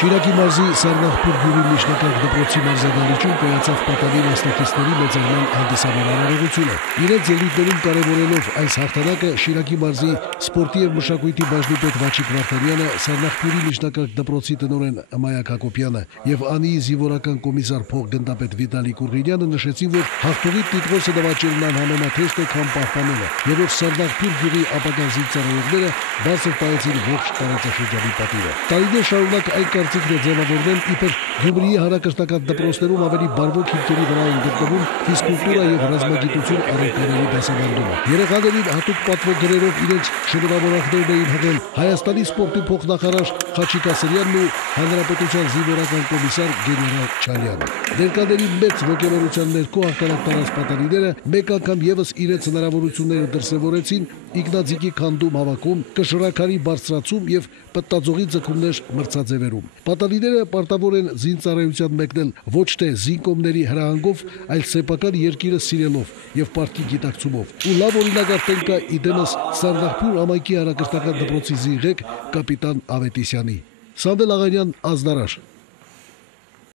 Շիրակի մարզի Սարնախպուր գյուղի միջնակարգ դպրոցի մարզադահլիճում կայացավ պատանի մասնակիցների մեծարման հանդիսավոր արարողությունը։ Իրենց ելույթներում կարևորելով այս հաղթանակը Շիրակի մարզի սպորտի եւ մշակույթի բաժնի պետ Վաչիկ Վարդանյանը, Սարնախպուրի միջնակարգ դպրոցի տնօրեն Մայակ Հակոբյանը եւ ԱՆԻ-ի զինվորական կոմիսար փոխգնդապետ Վիտալի Կուրղինյանը նշեցին, որ հաղթողի տիտղոսը նվաճելն անհամեմաթեստ է, քան պահպանելը, եւ որ Սարնախպուր գյուղի ապագան զինծառայողները բարձր պահեցին ողջ տարածաշրջանի պատիվը։ Տարիներ շարունակ այդ կարծիքն է ձևավորվել, իբր Գյումրիի հանրակրթական դպրոցներում ավելի բարվոք հիմքերի վրա են գտնվում ֆիզկուլտուրա եւ ռազմագիտություն առարկաների դասավանդումը։ Երեխաներին հատուկ պատվոգրերով իրենց շնորհավորողներն էին հղել Հայաստանի սպորտի փոխնախարար Խաչիկ Ասրյանն ու Հանրապետության զինվորական կոմիսար գեներալ Չալյանը։ Ներկաների մեծ ոգևորության ներքո հաղթանակ տարած պատանիները մեկ անգամ եւս իրենց հնարավորությունները դրսեւորեցին Իգնատիկի քանդում հավաքում, կշռաքարի բարձրացում եւ պտտաձողի ձգումներ մրցաձևերում։ Պատանիները պարտավոր են զինծառայության մեկնել ոչ թե զինկոմների հրահանգով, այլ սեփական երկիրը սիրելով եւ պարտքի գիտակցումով։ Ու լավ օրինակ արդեն կա իդեմս Սարնախպուր ամայնքի հանրակրթական դպրոցի զինղեկ կապիտան Ավետիսյանի։ Սանդել Աղանյան, Ազդարար։